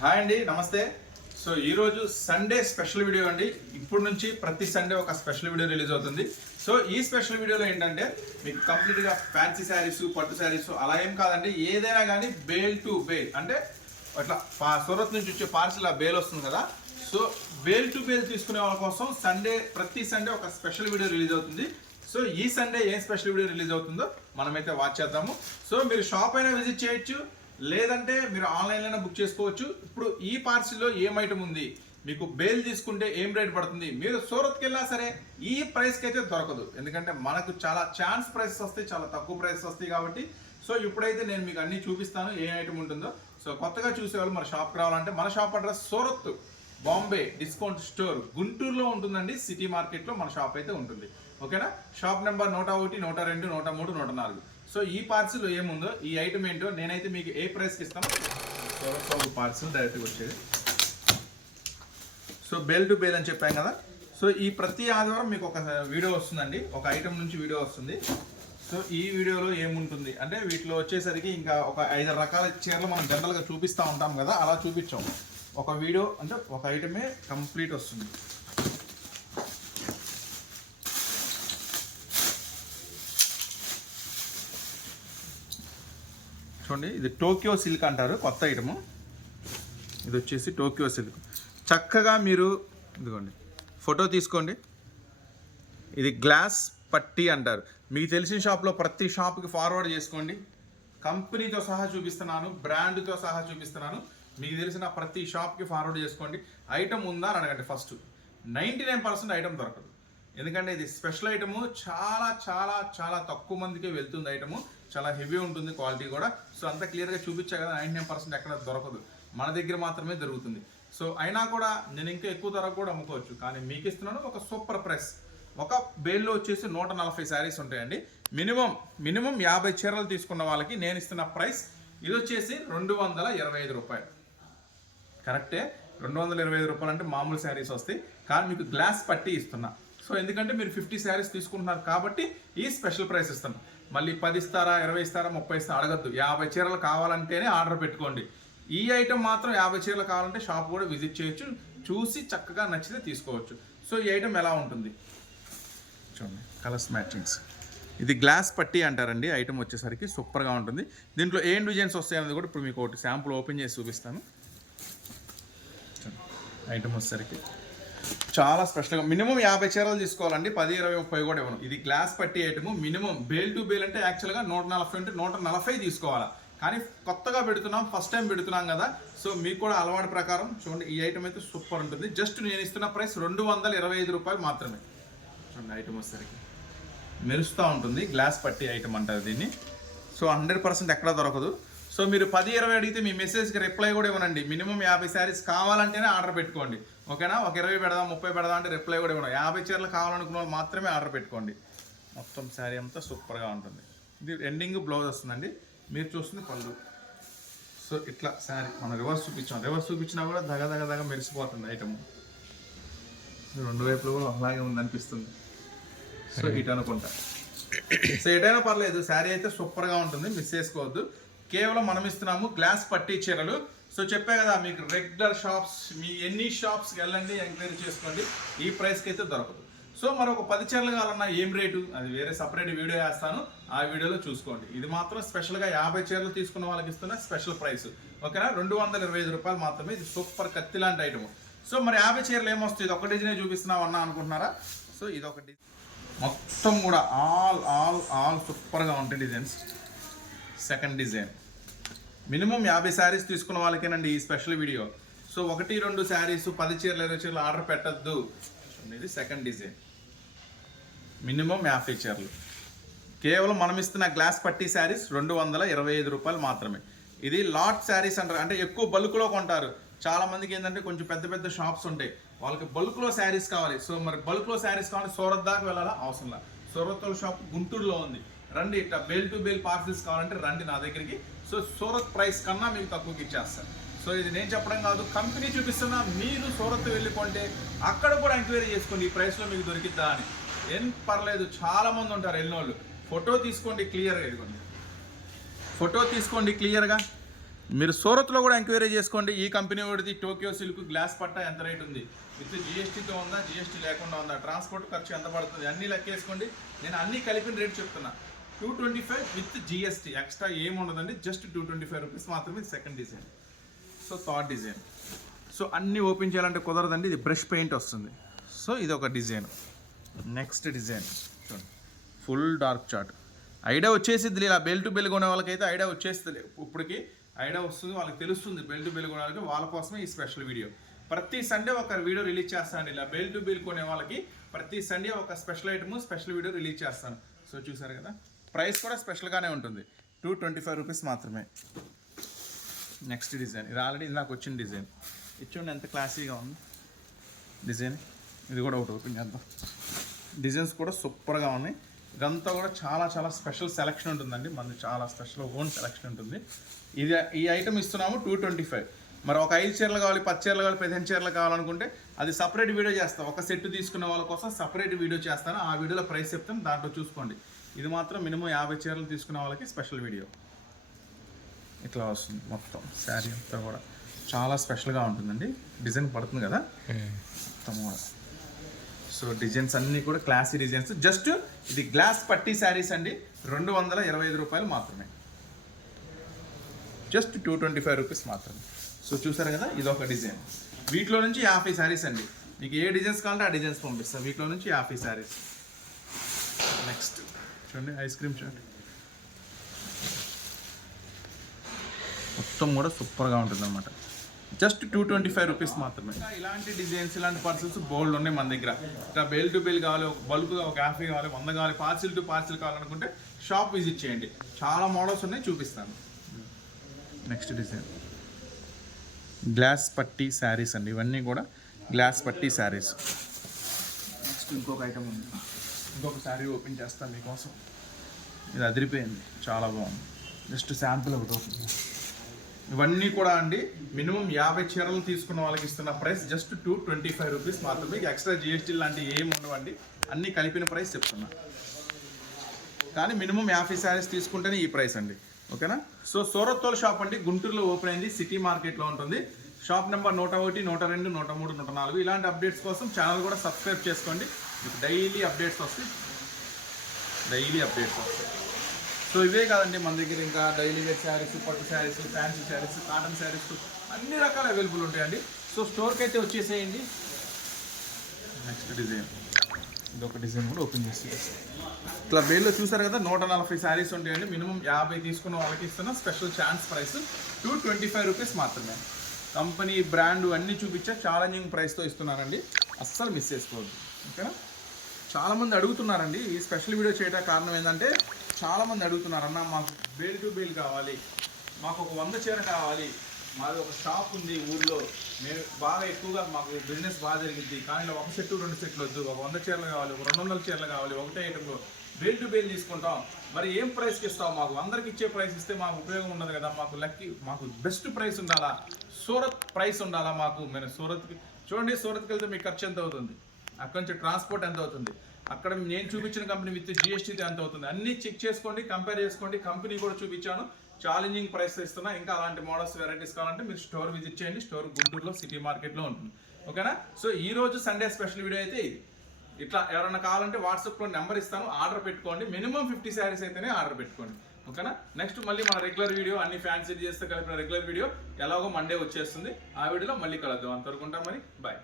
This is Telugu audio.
హాయ్ అండి నమస్తే. సో ఈరోజు సండే స్పెషల్ వీడియో అండి. ఇప్పుడు నుంచి ప్రతి సండే ఒక స్పెషల్ వీడియో రిలీజ్ అవుతుంది. సో ఈ స్పెషల్ వీడియోలో ఏంటంటే మీకు కంప్లీట్గా ఫ్యాన్సీ శారీస్ పట్టు శారీస్ అలా ఏం కాదండి. ఏదైనా కానీ బేల్ టు బేల్ అంటే అట్లా పా- సూరత్ నుంచి వచ్చే పార్సిల్ ఆ బేల్ వస్తుంది కదా. సో బేల్ టు బేల్ తీసుకునే వాళ్ళ కోసం సండే ప్రతి సండే ఒక స్పెషల్ వీడియో రిలీజ్ అవుతుంది. సో ఈ సండే ఏం స్పెషల్ వీడియో రిలీజ్ అవుతుందో మనమైతే వాచ్ చేద్దాము. సో మీరు షాప్ అయినా విజిట్ చేయొచ్చు. లేదంటే మీరు ఆన్లైన్లోనే బుక్ చేసుకోవచ్చు. ఇప్పుడు ఈ పార్సిల్లో ఏం ఐటమ్ ఉంది? మీకు బేల్ తీసుకుంటే ఏం రేట్ పడుతుంది? మీరు సూరత్కి వెళ్ళినా సరే ఈ ప్రైస్కి అయితే దొరకదు. ఎందుకంటే మనకు చాలా ఛాన్స్ ప్రైసెస్ వస్తాయి చాలా తక్కువ ప్రైసెస్ వస్తాయి కాబట్టి. సో ఇప్పుడైతే నేను మీకు అన్ని చూపిస్తాను ఏ ఐటమ్ ఉంటుందో. సో కొత్తగా చూసేవాళ్ళు మన షాప్కి రావాలంటే మన shop address Surat Bombay discount store గుంటూరులో ఉంటుందండి. సిటీ మార్కెట్లో మన షాప్ అయితే ఉంటుంది. ఓకేనా? షాప్ నెంబర్ నూట ఒకటి నూట రెండు నూట మూడు నూట నాలుగు. సో ఈ పార్సిల్ ఏముందో ఈ ఐటమ్ ఏంటో నేనైతే మీకు ఏ ప్రైస్కి ఇస్తాను సూరత్ పార్సిల్ డైరెక్ట్గా వచ్చేది. సో బెల్ టు బెల్ అని చెప్పాం కదా. సో ఈ ప్రతి ఆదివారం మీకు ఒక వీడియో వస్తుందండి. ఒక ఐటమ్ నుంచి వీడియో వస్తుంది. సో ఈ వీడియోలో ఏముంటుంది? అంటే వీటిలో వచ్చేసరికి ఇంకా ఒక ఐదు రకాల చీరలు మనం జనరల్గా చూపిస్తూ ఉంటాం కదా. అలా చూపించాం. ఒక వీడియో అంటే ఒక ఐటమే కంప్లీట్ వస్తుంది. చూడండి ఇది టోక్యో సిల్క్ అంటారు కొత్త ఐటము. ఇది వచ్చేసి టోక్యో సిల్క్. చక్కగా మీరు ఇదిగోండి ఫోటో తీసుకోండి. ఇది గ్లాస్ పట్టి అంటారు. మీకు తెలిసిన షాప్లో ప్రతి షాప్కి ఫార్వర్డ్ చేసుకోండి. కంపెనీతో సహా చూపిస్తున్నాను బ్రాండ్తో సహా చూపిస్తున్నాను. మీకు తెలిసిన ప్రతి షాప్కి ఫార్వర్డ్ చేసుకోండి. ఐటమ్ ఉందా అని అడగండి first. Ninety nine percent item దొరకదు. ఎందుకంటే ఇది స్పెషల్ ఐటము చాలా చాలా చాలా తక్కువ మందికి వెళ్తుంది ఐటము. చాలా హెవీ ఉంటుంది క్వాలిటీ కూడా. సో అంత క్లియర్గా చూపించా కదా నైంటీ నైన్ పర్సెంట్ ఎక్కడ దొరకదు. మన దగ్గర మాత్రమే దొరుకుతుంది. సో అయినా కూడా నేను ఇంకా ఎక్కువ ధరకు కూడా అమ్ముకోవచ్చు. కానీ మీకు ఇస్తున్నాను ఒక సూపర్ ప్రైస్. ఒక బేల్లో వచ్చేసి నూట నలభై శారీస్ ఉంటాయండి. మినిమం మినిమం యాభై చీరలు తీసుకున్న వాళ్ళకి నేను ఇస్తున్న ప్రైస్ ఇది వచ్చేసి రెండు వందల ఇరవై ఐదు రూపాయలు. కరెక్టే? రెండు వందల ఇరవై ఐదు రూపాయలు అంటే మామూలు శారీస్ వస్తాయి. కానీ మీకు గ్లాస్ పట్టి ఇస్తున్నా. సో ఎందుకంటే మీరు ఫిఫ్టీ శారీస్ తీసుకుంటున్నారు కాబట్టి ఈ స్పెషల్ ప్రైస్ ఇస్తాను. మళ్ళీ పది ఇస్తారా ఇరవై ఇస్తారా ముప్పై ఇస్తారా అడగద్దు. యాభై చీరలు కావాలంటేనే ఆర్డర్ పెట్టుకోండి. ఈ ఐటెం మాత్రం యాభై చీరలు కావాలంటే షాప్ కూడా విజిట్ చేయొచ్చు చూసి చక్కగా నచ్చితే తీసుకోవచ్చు. సో ఈ ఐటెం ఎలా ఉంటుంది? చూడండి కలర్స్ మ్యాచింగ్స్ ఇది గ్లాస్ పట్టి అంటారండి. ఐటెం వచ్చేసరికి సూపర్గా ఉంటుంది. దీంట్లో ఏం డిజైన్స్ వస్తాయి అనేది కూడా ఇప్పుడు మీకు ఒకటి శాంపుల్ ఓపెన్ చేసి చూపిస్తాను. ఐటెం వచ్చేసరికి చాలా స్పెషల్గా మినిమం యాభై చీరలు తీసుకోవాలండి. పది ఇరవై ముప్పై కూడా ఇవ్వను. ఇది గ్లాస్ పట్టి item. Minimum bale to bale అంటే యాక్చువల్గా నూట నలభై అంటే నూట నలభై తీసుకోవాలా. కానీ కొత్తగా పెడుతున్నాం ఫస్ట్ టైం పెడుతున్నాం కదా. సో మీకు కూడా అలవాటు ప్రకారం చూడండి ఈ ఐటమ్ అయితే సూపర్ ఉంటుంది. జస్ట్ నేను ఇస్తున్న ప్రైస్ రెండు వందల ఇరవై ఐదు రూపాయలు మాత్రమే. చూడండి ఐటమ్ వచ్చేసరికి మెరుస్తూ ఉంటుంది. గ్లాస్ పట్టి ఐటమ్ అంటారు దీన్ని. సో హండ్రెడ్ పర్సెంట్ ఎక్కడ దొరకదు. సో మీరు పది ఇరవై అడిగితే మీ మెసేజ్కి రిప్లై కూడా ఇవ్వనండి. మినిమం యాభై శారీస్ కావాలంటేనే ఆర్డర్ పెట్టుకోండి. ఓకేనా? ఒక ఇరవై పెడదాం ముప్పై పెడదాం అంటే రిప్లై కూడా ఇవ్వడం యాభై చీరలు కావాలనుకున్న వాళ్ళు మాత్రమే ఆర్డర్ పెట్టుకోండి. మొత్తం శారీ అంతా సూపర్గా ఉంటుంది. ఇది ఎండింగ్ బ్లౌజ్ వస్తుందండి. మీరు చూస్తుంది పళ్ళు. సో ఇట్లా శారీ. మనం రివర్స్ చూపించాం. రివర్స్ చూపించినా కూడా దగ దగ దగ మెరిసిపోతుంది ఐటమ్. రెండు వైపులు కూడా అలాగే ఉంది అనిపిస్తుంది సో ఇటు అనుకుంటా. సో ఎటైనా పర్లేదు. శారీ అయితే సూపర్గా ఉంటుంది. మిస్ చేసుకోవద్దు. కేవలం మనం ఇస్తున్నాము గ్లాస్ పట్టి చీరలు. సో చెప్పే కదా మీకు రెగ్యులర్ షాప్స్ మీ ఎన్ని షాప్స్కి వెళ్ళండి ఎంక్వైరీ చేసుకోండి ఈ ప్రైస్కి అయితే దొరకదు. సో మరి ఒక పది చీరలు కావాలన్నా ఏం రేటు? అది వేరే సపరేట్ వీడియో వేస్తాను. ఆ వీడియోలో చూసుకోండి. ఇది మాత్రం స్పెషల్గా యాభై చీరలు తీసుకున్న వాళ్ళకి ఇస్తున్న స్పెషల్ ప్రైస్. ఓకేనా? రెండు వందల ఇరవై ఐదు రూపాయలు మాత్రమే. ఇది సూపర్ కత్తి లాంటి ఐటమ్ సో మరి యాభై చీరలు ఏమొస్తుంది ఇది ఒక డిజైనే చూపిస్తున్నావు అన్నా అనుకుంటున్నారా? సో ఇది ఒక డిజైన్. మొత్తం కూడా ఆల్ ఆల్ ఆల్ సూపర్గా ఉంటాయి డిజైన్స్. సెకండ్ డిజైన్ మినిమం యాభై శారీస్ తీసుకున్న వాళ్ళకేనండి ఈ స్పెషల్ వీడియో సో ఒకటి రెండు శారీస్ పది చీరలు ఇరవై చీరలు ఆర్డర్ పెట్టద్దు ఇది సెకండ్ డిజైన్ మినిమం యాభై చీరలు. కేవలం మనం ఇస్తున్న గ్లాస్ పట్టి శారీస్ రెండు వందల ఇరవై ఐదు రూపాయలు మాత్రమే. ఇది లాట్ శారీస్ అంటారు. అంటే ఎక్కువ బల్క్లో కొంటారు. చాలా మందికి ఏంటంటే కొంచెం పెద్ద పెద్ద షాప్స్ ఉంటాయి. వాళ్ళకి బల్క్లో శారీస్ కావాలి. సో మరి బల్క్లో శారీస్ కావాలి సూరత్ దాకా వెళ్ళాలా? అవసరం లేదు. సూరత్ షాప్ గుంటూరులో ఉంది. రండి ఇట్లా బెల్ టు బెల్ పార్సిల్స్ కావాలంటే రండి నా దగ్గరికి. సో సూరత్ ప్రైస్ కన్నా మీకు తక్కువకి ఇచ్చేస్తాను సో ఇది నేను చెప్పడం కాదు కంపెనీ చూపిస్తున్నా మీరు సూరత్ వెళ్ళి కొంటే అక్కడ కూడా ఎంక్వైరీ చేసుకోండి ఈ ప్రైస్లో మీకు దొరికిద్దా అని. ఏం పర్లేదు చాలామంది ఉంటారు ఉంటారు వెళ్ళినోళ్ళు. ఫోటో తీసుకోండి క్లియర్గా ఇదిగోండి. ఫోటో తీసుకోండి క్లియర్గా మీరు సూరత్లో కూడా ఎంక్వైరీ చేసుకోండి. ఈ కంపెనీ వాడిది టోక్యో సిల్క్ గ్లాస్ పట్టా ఎంత రేట్ ఉంది? విత్ జిఎస్టీతో ఉందా జిఎస్టీ లేకుండా ఉందా? ట్రాన్స్పోర్ట్ ఖర్చు ఎంత పడుతుంది? అన్నీ లెక్కేసుకోండి. నేను అన్నీ కలిపిన రేట్ చెప్తున్నా. Two twenty five with GST extra ఏం ఉండదండి just two twenty five rupees మాత్రమే second design so third design so అన్నీ ఓపెన్ చేయాలంటే కుదరదండి ఇది బ్రష్ పెయింట్ వస్తుంది. సో ఇది ఒక డిజైన్ నెక్స్ట్ డిజైన్ చూడండి. ఫుల్ డార్క్ చార్ట్ ఐడియా వచ్చేసిద్ది ఇలా బెల్ టు బెల్ కొనే వాళ్ళకైతే ఐడియా వచ్చేస్తుంది ఇప్పటికి ఐడియా వస్తుంది వాళ్ళకి తెలుస్తుంది బెల్ టు బెల్ కొనే వాళ్ళకి వాళ్ళ కోసమే ఈ స్పెషల్ వీడియో ప్రతి సండే ఒక వీడియో రిలీజ్ చేస్తాను ఇలా బెల్ టు బెల్ కొనే వాళ్ళకి ప్రతి సండే ఒక special item special video release చేస్తాను. సో చూసారు కదా? ప్రైస్ కూడా స్పెషల్గానే ఉంటుంది. టూ ట్వంటీ ఫైవ్ రూపీస్ మాత్రమే. Next design. ఇది ఆల్రెడీ నాకు వచ్చిన డిజైన్. ఇది ఎంత క్లాసీగా ఉంది. డిజైన్. ఇది కూడా ఒకటి ఓపెన్ చేద్దాం. డిజైన్స్ కూడా సూపర్గా ఉన్నాయి. ఇదంతా కూడా చాలా చాలా స్పెషల్ సెలెక్షన్ ఉంటుందండి. మనది చాలా స్పెషల్ ఓన్ సెలక్షన్ ఉంటుంది. ఇది ఈ ఐటమ్ ఇస్తున్నాము టూ ట్వంటీ ఫైవ్. మరి ఒక ఐదు చీరలు కావాలి పది చీరలు కావాలి పదిహేను చీరలు కావాలనుకుంటే అది సపరేట్ వీడియో చేస్తాం. ఒక సెట్ తీసుకున్న వాళ్ళ కోసం సపరేట్ వీడియో చేస్తాను. ఆ వీడియోలో ప్రైస్ చెప్తాను దాంట్లో చూసుకోండి. ఇది మాత్రం మినిమం యాభై చీరలు తీసుకున్న వాళ్ళకి స్పెషల్ వీడియో. ఇట్లా వస్తుంది మొత్తం శారీ అంతా కూడా. చాలా స్పెషల్గా ఉంటుందండి. డిజైన్ పడుతుంది కదా? మొత్తం కూడా. సో డిజైన్స్ అన్నీ కూడా క్లాసీ డిజైన్స్. జస్ట్ ఇది గ్లాస్ పట్టి శారీస్ అండి. రెండు వందల ఇరవై ఐదు రూపాయలు మాత్రమే. Just two twenty five rupees మాత్రమే. సో చూసారు కదా? ఇది ఒక డిజైన్. వీటిలో నుంచి యాభై శారీస్ అండి. మీకు ఏ డిజైన్స్ కావాలంటే ఆ డిజైన్స్ పంపిస్తాను వీటిలో నుంచి యాభై శారీస్. నెక్స్ట్. చూడండి ఐస్ క్రీమ్ చూడండి. మొత్తం కూడా సూపర్గా ఉంటుంది అనమాట just two twenty five rupees మాత్రమే. ఇలాంటి డిజైన్స్ ఇలాంటి పార్సల్స్ బోల్డ్ ఉన్నాయి మన దగ్గర. ఇట్లా బెల్ టు బెల్ కావాలి ఒక బల్క్గా ఒక యాభై కావాలి వంద కావాలి పార్సిల్ టు పార్సిల్ కావాలనుకుంటే షాప్ విజిట్ చేయండి. చాలా మోడల్స్ ఉన్నాయి చూపిస్తాను. నెక్స్ట్ డిజైన్ గ్లాస్ పట్టి శారీస్ అండి. ఇవన్నీ కూడా గ్లాస్ పట్టి శారీస్ నెక్స్ట్ ఇంకొక ఐటమ్ ఉంది. ఇంకొక శారీ ఓపెన్ చేస్తాను మీకోసం. ఇది అదిరిపోయింది. చాలా బాగుంది. జస్ట్ శాంపుల్ ఒకటి ఓపెన్ చేస్తాను. ఇవన్నీ కూడా అండి మినిమం యాభై చీరలు తీసుకున్న వాళ్ళకి ఇస్తున్న price just two twenty five rupees మాత్రమే. ఎక్స్ట్రా జిఎస్టీ లాంటివి ఏమి ఉండవండి. అన్నీ కలిపిన ప్రైస్ చెప్తున్నా. కానీ మినిమం యాభై శారీస్ తీసుకుంటేనే ఈ ప్రైస్ అండి. ఓకేనా? సో సూరత్తోల్ షాప్ అండి. గుంటూరులో ఓపెన్ అయింది. సిటీ మార్కెట్లో ఉంటుంది. షాప్ నెంబర్ నూట ఒకటి నూట రెండు నూట మూడు నూట నాలుగు. ఇలాంటి అప్డేట్స్ కోసం ఛానల్ కూడా సబ్స్క్రైబ్ చేసుకోండి. మీకు డైలీ అప్డేట్స్ వస్తాయి. డైలీ అప్డేట్స్ వస్తాయి. సో ఇవే కాదండి మన దగ్గర ఇంకా డైలీ వేర్ శారీస్ పట్టు sarees fancy sarees cotton sarees అన్ని రకాలు అవైలబుల్ ఉంటాయండి. సో స్టోర్కి అయితే వచ్చేసేయండి. నెక్స్ట్ డిజైన్ ఇది ఒక డిజైన్ కూడా ఓపెన్ చేసి ఇట్లా బేల్లో చూసారు కదా నూట నలభై శారీస్ ఉంటాయండి. మినిమం యాభై తీసుకున్న వాళ్ళకి ఇస్తున్న special chance price two twenty five rupees మాత్రమే. కంపెనీ బ్రాండ్ అన్నీ చూపించా ఛాలెంజింగ్ ప్రైస్తో ఇస్తున్నానండి అస్సలు మిస్ చేసుకోవద్దు. ఓకేనా? చాలామంది అడుగుతున్నారండి. ఈ స్పెషల్ వీడియో చేయడం కారణం ఏంటంటే చాలామంది అడుగుతున్నారన్న అడుగుతున్నారు అన్న మాకు బేల్ టు బేల్ కావాలి మాకు ఒక వంద చీర కావాలి మాది ఒక షాప్ ఉంది ఊర్లో మేము బాగా ఎక్కువగా మాకు బిజినెస్ బాగా జరిగింది కానీ ఒక సెట్టు రెండు సెట్లు వద్దు ఒక వంద చీరలు కావాలి ఒక రెండు వందల చీరలు కావాలి ఒకటే ఐటమ్ బేల్ టు బేల్ తీసుకుంటాం. మరి ఏం ప్రైస్కి ఇస్తావు మాకు అందరికి ఇచ్చే ప్రైస్ ఇస్తే మాకు ఉపయోగం ఉండదు కదా మాకు లక్కీ మాకు బెస్ట్ ప్రైస్ ఉండాలా? సూరత్ ప్రైస్ ఉండాలా మాకు? మేము సూరత్కి చూడండి సూరత్కి వెళ్తే మీకు ఖర్చు ఎంత అవుతుంది? అక్కడ నుంచి ట్రాన్స్పోర్ట్ ఎంత అవుతుంది? అక్కడ నేను చూపించిన కంపెనీ విత్ జిఎస్టీ ఎంత అవుతుంది? అన్ని చెక్ చేసుకోండి కంపేర్ చేసుకోండి కంపెనీ కూడా చూపించాను. ఛాలెంజింగ్ ప్రైస్ ఇస్తున్నా. ఇంకా అలాంటి మోడల్స్ వెరైటీస్ కావాలంటే మీరు స్టోర్ విజిట్ చేయండి. స్టోర్ గుంటూరులో సిటీ మార్కెట్లో ఉంటుంది. ఓకేనా సో ఈ రోజు సండే స్పెషల్ వీడియో అయితే ఇట్లా ఎవరైనా కావాలంటే వాట్సాప్లో నెంబర్ ఇస్తాను. ఆర్డర్ పెట్టుకోండి. మినిమం ఫిఫ్టీ శారీస్ అయితేనే ఆర్డర్ పెట్టుకోండి. ఓకేనా నెక్స్ట్ మళ్ళీ మన రెగ్యులర్ వీడియో అన్ని ఫ్యాన్సీ చేస్తే కలిపిన రెగ్యులర్ వీడియో ఎలాగో మండే వచ్చేస్తుంది. ఆ వీడియోలో మళ్ళీ కలుద్దాం. అంతవరకు ఉంటాం మరి. బాయ్